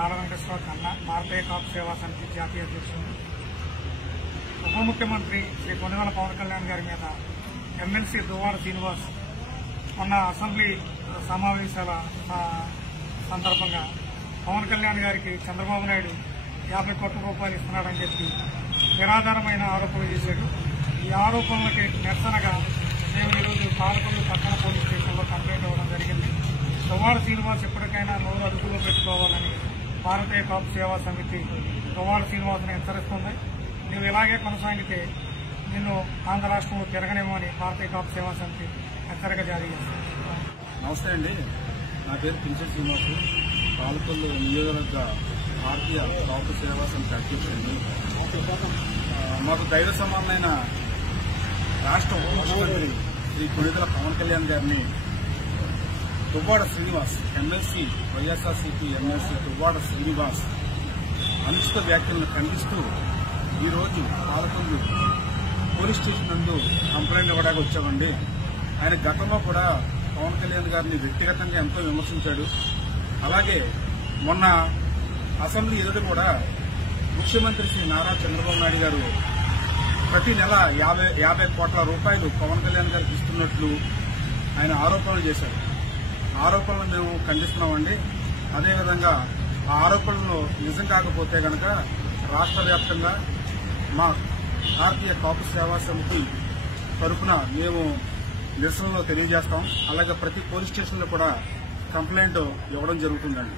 కాళ వెంకటేశ్వర కన్నా భారతీయ కాపు సేవా సమితి జాతీయ అధ్యక్షుడు. ఉప ముఖ్యమంత్రి శ్రీ కొనిదెల పవన్ కళ్యాణ్ గారి మీద ఎమ్మెల్సీ దువ్వాడ శ్రీనివాస్ మొన్న అసెంబ్లీ సమావేశాల సందర్భంగా పవన్ కళ్యాణ్ గారికి చంద్రబాబు నాయుడు 50 కోట్ల రూపాయలు ఇస్తున్నాడని చెప్పి నిరాధారమైన ఆరోపణలు చేశాడు. ఈ ఆరోపణలకి నిరసనగా మేము ఈరోజు పాలకొల్లు పట్టణ పోలీస్ స్టేషన్లో కంప్లైంట్ ఇవ్వడం జరిగింది. దువ్వాడ శ్రీనివాస్ ఎప్పటికైనా నోరు అదుపులో పెట్టుకోవాలని భారతీయ కాపు సేవా సమితి దువ్వాడ శ్రీనివాస్ని హెచ్చరిస్తుంది. నువ్వు ఇలాగే కొనసాగితే నిన్ను ఆంధ్ర రాష్ట్రంలో తిరగనేమని భారతీయ కాపు సేవా సమితి హెచ్చరిక జారీ చేస్తుంది. నమస్తే అండి, నా పేరు పింఛన్ శ్రీనివాసు, పాలకొల్లు నియోజకవర్గ భారతీయ కాపు సేవా సమితి అధ్యక్షుడిని. మాకు ధైర్య సమానమైన రాష్ట్ర ఉప ముఖ్యమంత్రి శ్రీ కొనిదెల పవన్ కళ్యాణ్ గారిని దువ్వాడ శ్రీనివాస్ ఎమ్మెల్సీ వైఎస్ఆర్సీపీ ఎమ్మెల్సీ దువ్వాడ శ్రీనివాస్ అనుచిత వ్యాఖ్యలను ఖండిస్తూ ఈరోజు పాలకొల్లు పోలీస్ స్టేషన్ నందు కంప్లైంట్ ఇవ్వడానికి వచ్చామండి. ఆయన గతంలో కూడా పవన్ కళ్యాణ్ గారిని వ్యక్తిగతంగా ఎంతో విమర్శించాడు. అలాగే మొన్న అసెంబ్లీ ఎదుట కూడా ముఖ్యమంత్రి శ్రీ నారా చంద్రబాబు నాయుడు గారు ప్రతి నెల 50 కోట్ల రూపాయలు పవన్ కళ్యాణ్ గారికి ఇస్తున్నట్లు ఆయన ఆరోపణలు చేశారు. ఆరోపణలు మేము ఖండిస్తున్నామండి. అదేవిధంగా ఆ ఆరోపణలు నిజం కాకపోతే కనుక రాష్ట్ర వ్యాప్తంగా మా భారతీయ కాపు సేవా సమితి తరఫున మేము నిరసనలో తెలియజేస్తాం. అలాగే ప్రతి పోలీస్ స్టేషన్లో కూడా కంప్లైంట్ ఇవ్వడం జరుగుతుందండి.